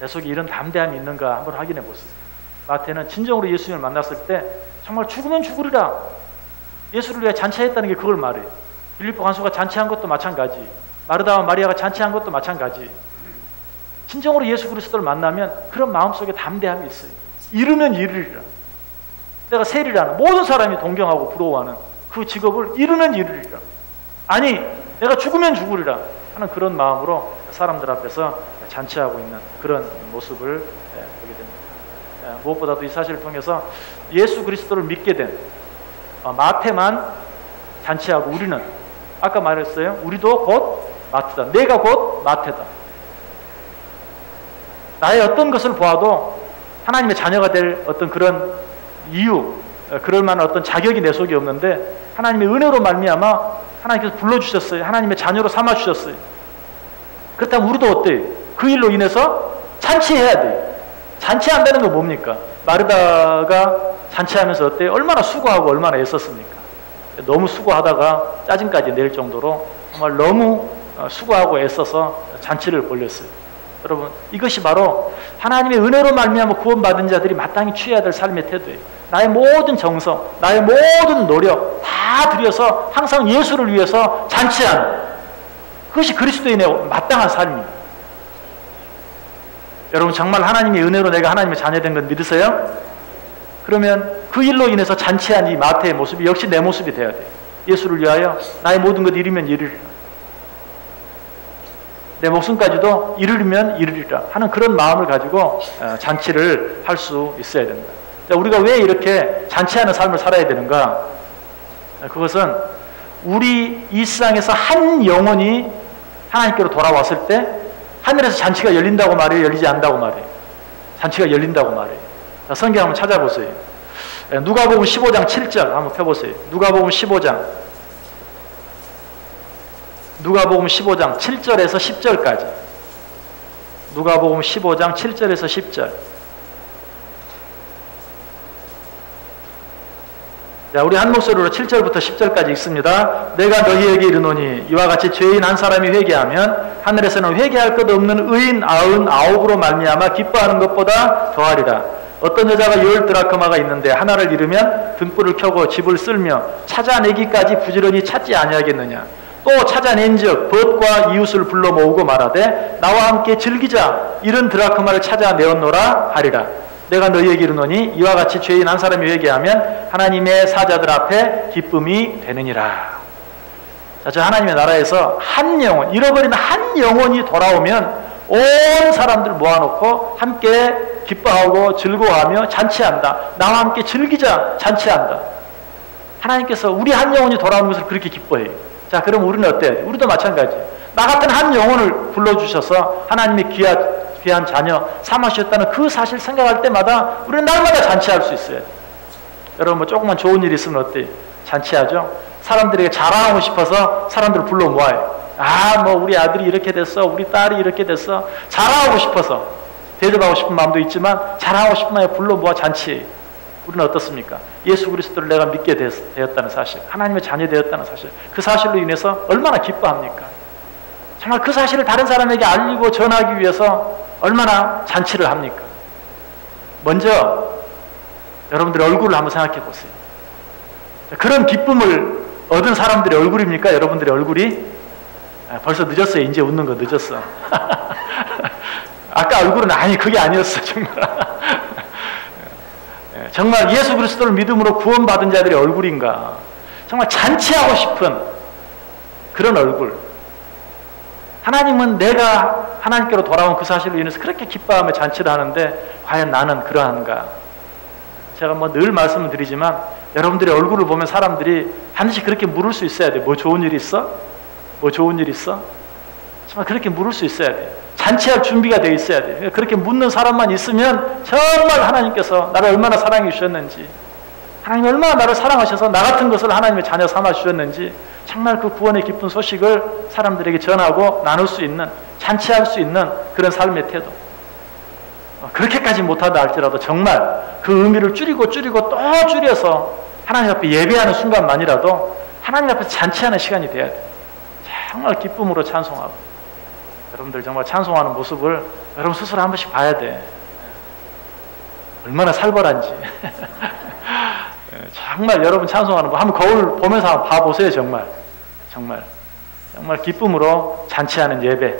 내 속에 이런 담대함이 있는가 한번 확인해 보세요. 마태는 진정으로 예수님을 만났을 때 정말 죽으면 죽으리라. 예수를 위해 잔치했다는 게 그걸 말해요. 빌립보 간수가 잔치한 것도 마찬가지. 마르다와 마리아가 잔치한 것도 마찬가지. 진정으로 예수 그리스도를 만나면 그런 마음속에 담대함이 있어요. 이루면 이루리라. 내가 세리라는 모든 사람이 동경하고 부러워하는 그 직업을 이루면 이루리라. 아니, 내가 죽으면 죽으리라 하는 그런 마음으로 사람들 앞에서 잔치하고 있는 그런 모습을 보게 됩니다. 무엇보다도 이 사실을 통해서 예수 그리스도를 믿게 된 마태만 잔치하고 우리는 아까 말했어요. 우리도 곧 마태다. 내가 곧 마태다. 나의 어떤 것을 보아도 하나님의 자녀가 될 어떤 그런 이유, 그럴 만한 어떤 자격이 내 속에 없는데 하나님의 은혜로 말미암아 하나님께서 불러주셨어요. 하나님의 자녀로 삼아주셨어요. 그렇다면 우리도 어때요? 그 일로 인해서 잔치해야 돼요. 잔치한다는 건 뭡니까? 마르다가 잔치하면서 어때요? 얼마나 수고하고 얼마나 애썼습니까? 너무 수고하다가 짜증까지 낼 정도로 정말 너무 수고하고 애써서 잔치를 벌렸어요. 여러분, 이것이 바로 하나님의 은혜로 말미암아 구원받은 자들이 마땅히 취해야 될 삶의 태도예요. 나의 모든 정성, 나의 모든 노력 다 들여서 항상 예수를 위해서 잔치하는, 그것이 그리스도인의 마땅한 삶입니다. 여러분, 정말 하나님의 은혜로 내가 하나님의 자녀된 건 믿으세요? 그러면 그 일로 인해서 잔치한 이 마태의 모습이 역시 내 모습이 되어야 돼요. 예수를 위하여 나의 모든 것 이루면 이루리라. 내 목숨까지도 이루면 이루리라 하는 그런 마음을 가지고 잔치를 할 수 있어야 된다. 우리가 왜 이렇게 잔치하는 삶을 살아야 되는가? 그것은 우리 이 세상에서 한 영혼이 하나님께로 돌아왔을 때 하늘에서 잔치가 열린다고 말해요? 열리지 않는다고 말해요? 잔치가 열린다고 말해요. 자, 성경 한번 찾아보세요. 누가복음 15장 7절 한번 펴보세요. 누가복음 15장 누가복음 15장 7절에서 10절까지. 누가복음 15장 7절에서 10절. 자, 우리 한 목소리로 7절부터 10절까지 읽습니다. 내가 너희에게 이르노니 이와 같이 죄인 한 사람이 회개하면 하늘에서는 회개할 것 없는 의인 99으로 말미암아 기뻐하는 것보다 더하리라. 어떤 여자가 10 드라크마가 있는데 하나를 잃으면 등불을 켜고 집을 쓸며 찾아내기까지 부지런히 찾지 아니하겠느냐. 또 찾아낸즉 벗과 이웃을 불러 모으고 말하되 나와 함께 즐기자. 잃은 드라크마를 찾아내었노라 하리라. 내가 너희에게 이르노니 이와 같이 죄인 한 사람이 회개하면 하나님의 사자들 앞에 기쁨이 되느니라. 자, 저 하나님의 나라에서 한 영혼, 잃어버린 한 영혼이 돌아오면 온 사람들 모아놓고 함께 기뻐하고 즐거워하며 잔치한다. 나와 함께 즐기자, 잔치한다. 하나님께서 우리 한 영혼이 돌아오는 것을 그렇게 기뻐해요. 자, 그럼 우리는 어때요? 우리도 마찬가지. 나 같은 한 영혼을 불러주셔서 하나님의 귀한 자녀 삼으셨다는 그 사실 생각할 때마다 우리는 날마다 잔치할 수 있어요. 여러분 뭐 조금만 좋은 일이 있으면 어때요? 잔치하죠? 사람들에게 자랑하고 싶어서 사람들을 불러 모아요. 아, 뭐 우리 아들이 이렇게 됐어, 우리 딸이 이렇게 됐어. 자랑하고 싶어서 대접하고 싶은 마음도 있지만 자랑하고 싶은 마음에 불러 모아 잔치해요. 우리는 어떻습니까? 예수 그리스도를 내가 믿게 되었다는 사실, 하나님의 자녀 되었다는 사실, 그 사실로 인해서 얼마나 기뻐합니까? 정말 그 사실을 다른 사람에게 알리고 전하기 위해서 얼마나 잔치를 합니까? 먼저 여러분들의 얼굴을 한번 생각해 보세요. 그런 기쁨을 얻은 사람들의 얼굴입니까? 여러분들의 얼굴이? 벌써 늦었어요. 이제 웃는 거 늦었어. 아까 얼굴은 아니 그게 아니었어. 정말 예수 그리스도를 믿음으로 구원받은 자들의 얼굴인가? 정말 잔치하고 싶은 그런 얼굴. 하나님은 내가 하나님께로 돌아온 그 사실로 인해서 그렇게 기뻐하며 잔치를 하는데 과연 나는 그러한가? 제가 뭐 늘 말씀을 드리지만 여러분들의 얼굴을 보면 사람들이 반드시 그렇게 물을 수 있어야 돼. 뭐 좋은 일 있어? 뭐 좋은 일 있어? 정말 그렇게 물을 수 있어야 돼. 잔치할 준비가 되어 있어야 돼. 그렇게 묻는 사람만 있으면 정말 하나님께서 나를 얼마나 사랑해 주셨는지, 하나님이 얼마나 나를 사랑하셔서 나 같은 것을 하나님의 자녀 삼아 주셨는지 정말 그 구원의 기쁜 소식을 사람들에게 전하고 나눌 수 있는, 잔치할 수 있는 그런 삶의 태도. 그렇게까지 못하다 할지라도 정말 그 의미를 줄이고 또 줄여서 하나님 앞에 예배하는 순간만이라도 하나님 앞에서 잔치하는 시간이 돼야 돼. 정말 기쁨으로 찬송하고. 여러분들 정말 찬송하는 모습을 여러분 스스로 한 번씩 봐야 돼. 얼마나 살벌한지. 정말 여러분 찬송하는 거 한번 거울 보면서 한번 봐보세요. 정말 기쁨으로 잔치하는 예배.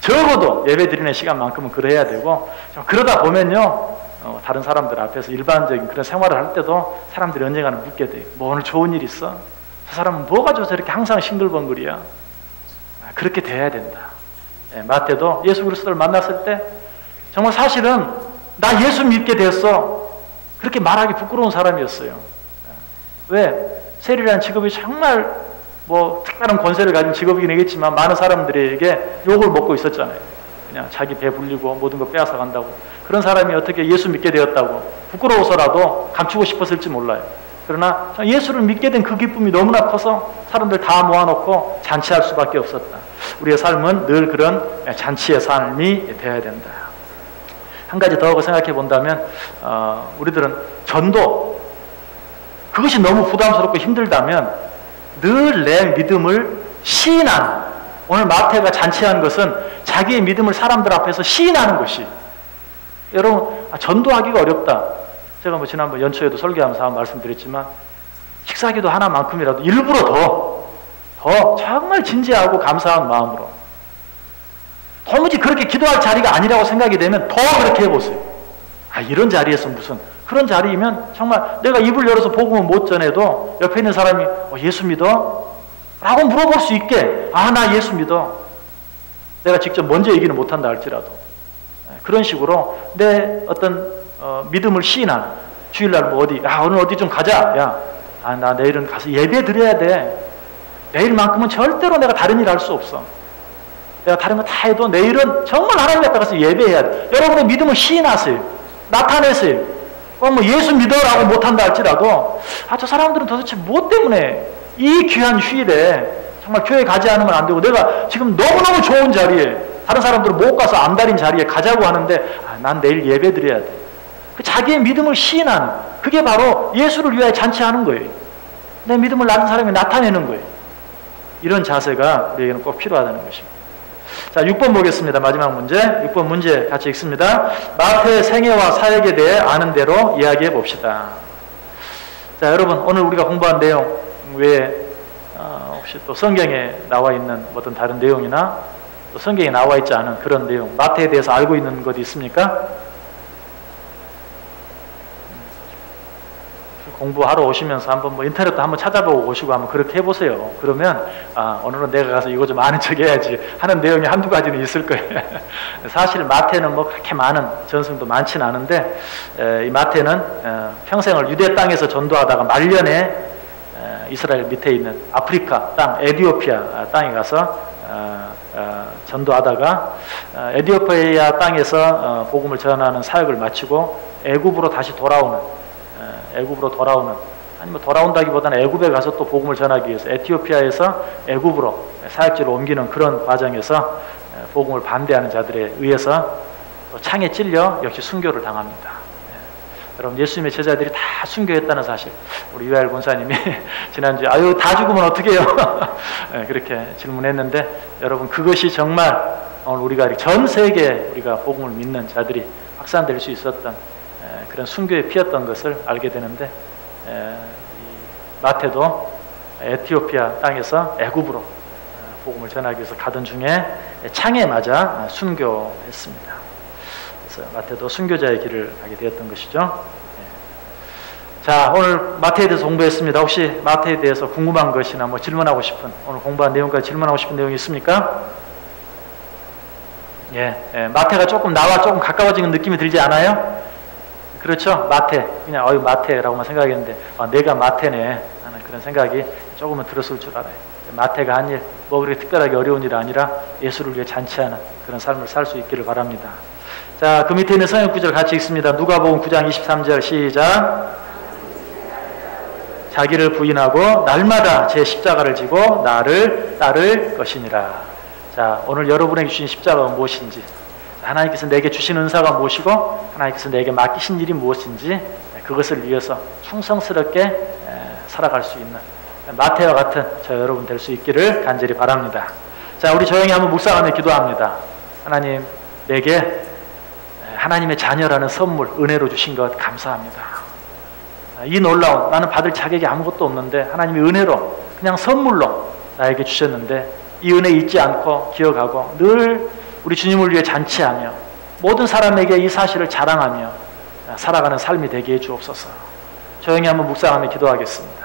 적어도 예배 드리는 시간만큼은 그래야 되고, 그러다 보면요 다른 사람들 앞에서 일반적인 그런 생활을 할 때도 사람들이 언젠가는 묻게 돼요. 뭐 오늘 좋은 일 있어? 저 사람은 뭐가 좋아서 이렇게 항상 싱글벙글이야? 그렇게 돼야 된다. 마태도 예수 그리스도를 만났을 때 정말 사실은 나 예수 믿게 됐어, 그렇게 말하기 부끄러운 사람이었어요. 왜? 세리라는 직업이 정말 뭐 특별한 권세를 가진 직업이긴 하겠지만 많은 사람들에게 욕을 먹고 있었잖아요. 그냥 자기 배 불리고 모든 거 빼앗아 간다고. 그런 사람이 어떻게 예수 믿게 되었다고 부끄러워서라도 감추고 싶었을지 몰라요. 그러나 예수를 믿게 된 그 기쁨이 너무나 커서 사람들 다 모아놓고 잔치할 수밖에 없었다. 우리의 삶은 늘 그런 잔치의 삶이 되어야 된다. 한 가지 더 생각해 본다면 우리들은 전도, 그것이 너무 부담스럽고 힘들다면 늘 내 믿음을 시인하는, 오늘 마태가 잔치한 것은 자기의 믿음을 사람들 앞에서 시인하는 것이. 여러분 전도하기가 어렵다. 제가 뭐 지난번 연초에도 설교하면서 말씀드렸지만 식사기도 하나만큼이라도 일부러 더 정말 진지하고 감사한 마음으로, 도무지 그렇게 기도할 자리가 아니라고 생각이 되면 더 그렇게 해보세요. 이런 자리에서 무슨, 그런 자리이면 정말 내가 입을 열어서 복음을 못 전해도 옆에 있는 사람이 예수 믿어? 라고 물어볼 수 있게, 나 예수 믿어. 내가 직접 먼저 얘기는 못한다 할지라도 그런 식으로 내 어떤 믿음을 시인하는, 주일날 뭐 어디, 오늘 어디 좀 가자. 나 내일은 가서 예배 드려야 돼. 내일만큼은 절대로 내가 다른 일 할 수 없어. 내가 다른 거 다 해도 내일은 정말 하나님 앞에 가서 예배해야 돼. 여러분의 믿음을 시인하세요. 나타내세요. 뭐 예수 믿어라고 못한다 할지라도 저 사람들은 도대체 뭐 때문에 이 귀한 휴일에 정말 교회 가지 않으면 안 되고, 내가 지금 너무너무 좋은 자리에, 다른 사람들은 못 가서 안달인 자리에 가자고 하는데, 난 내일 예배 드려야 돼. 그 자기의 믿음을 시인하는, 그게 바로 예수를 위하여 잔치하는 거예요. 내 믿음을 낳은 사람이 나타내는 거예요. 이런 자세가 우리에게는 꼭 필요하다는 것입니다. 자, 6번 보겠습니다. 마지막 문제. 6번 문제 같이 읽습니다. 마태의 생애와 사역에 대해 아는 대로 이야기해 봅시다. 자, 여러분, 오늘 우리가 공부한 내용 외에 혹시 또 성경에 나와 있는 어떤 다른 내용이나 또 성경에 나와 있지 않은 그런 내용, 마태에 대해서 알고 있는 것 있습니까? 공부하러 오시면서 한번 뭐 인터넷도 한번 찾아보고 오시고 한번 그렇게 해보세요. 그러면 오늘은 내가 가서 이거 좀 아는 척 해야지 하는 내용이 한두 가지는 있을 거예요. 사실 마태는 뭐 그렇게 많은 전승도 많지는 않은데, 이 마태는 평생을 유대 땅에서 전도하다가 말년에 이스라엘 밑에 있는 아프리카 땅, 에디오피아 땅에 가서 전도하다가 에디오피아 땅에서 복음을 전하는 사역을 마치고 애굽으로 다시 돌아오는, 아니면 돌아온다기보다는 애굽에 가서 또 복음을 전하기 위해서 에티오피아에서 애굽으로 사역지를 옮기는 그런 과정에서 복음을 반대하는 자들에 의해서 창에 찔려 역시 순교를 당합니다. 여러분, 예수님의 제자들이 다 순교했다는 사실, 우리 유아일 권사님이 지난주에 다 죽으면 어떻게 해요? 그렇게 질문했는데, 여러분, 그것이 정말 오늘 우리가 전 세계에 우리가 복음을 믿는 자들이 확산될 수 있었던 그런 순교에 피었던 것을 알게 되는데, 마태도 에티오피아 땅에서 애굽으로 복음을 전하기 위해서 가던 중에 창에 맞아 순교했습니다. 그래서 마태도 순교자의 길을 가게 되었던 것이죠. 자, 오늘 마태에 대해서 공부했습니다. 혹시 마태에 대해서 궁금한 것이나 뭐 질문하고 싶은, 오늘 공부한 내용까지 질문하고 싶은 내용이 있습니까? 마태가 조금 나와 조금 가까워지는 느낌이 들지 않아요? 그렇죠? 마태, 그냥 마태라고만 생각했는데 내가 마태네 하는 그런 생각이 조금은 들었을 줄 알아요. 마태가 한 일, 뭐 그렇게 특별하게 어려운 일이 아니라 예수를 위해 잔치하는 그런 삶을 살 수 있기를 바랍니다. 자, 그 밑에 있는 성경 구절 같이 읽습니다. 누가복음 9장 23절 시작. 자기를 부인하고 날마다 제 십자가를 지고 나를 따를 것이니라. 자, 오늘 여러분에게 주신 십자가가 무엇인지, 하나님께서 내게 주신 은사가 무엇이고 하나님께서 내게 맡기신 일이 무엇인지, 그것을 위해서 충성스럽게 살아갈 수 있는 마태와 같은 저 여러분 될 수 있기를 간절히 바랍니다. 자, 우리 조용히 한번 묵상하며 기도합니다. 하나님, 내게 하나님의 자녀라는 선물, 은혜로 주신 것 감사합니다. 이 놀라운, 나는 받을 자격이 아무것도 없는데 하나님이 은혜로 그냥 선물로 나에게 주셨는데, 이 은혜 잊지 않고 기억하고 늘 우리 주님을 위해 잔치하며 모든 사람에게 이 사실을 자랑하며 살아가는 삶이 되게 해 주옵소서. 조용히 한번 묵상하며 기도하겠습니다.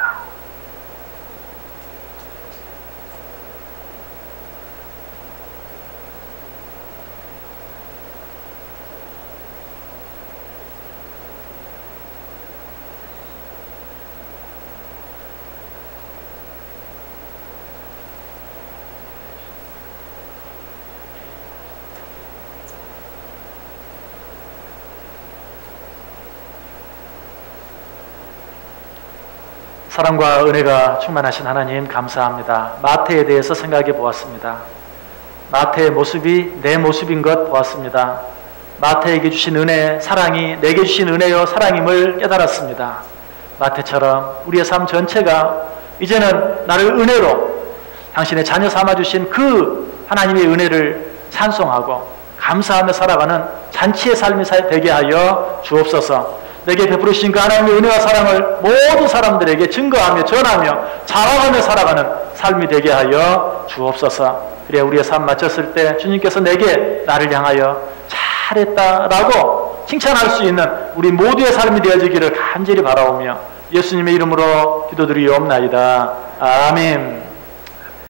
사랑과 은혜가 충만하신 하나님 감사합니다. 마태에 대해서 생각해 보았습니다. 마태의 모습이 내 모습인 것 보았습니다. 마태에게 주신 은혜, 사랑이 내게 주신 은혜요 사랑임을 깨달았습니다. 마태처럼 우리의 삶 전체가 이제는 나를 은혜로 당신의 자녀 삼아주신 그 하나님의 은혜를 찬송하고 감사하며 살아가는 잔치의 삶이 되게 하여 주옵소서. 내게 베풀으신 그 하나님의 은혜와 사랑을 모든 사람들에게 증거하며 전하며 자랑하며 살아가는 삶이 되게 하여 주옵소서. 그래야 우리의 삶 마쳤을 때 주님께서 내게 나를 향하여 잘했다라고 칭찬할 수 있는 우리 모두의 삶이 되어지기를 간절히 바라오며 예수님의 이름으로 기도드리옵나이다. 아멘.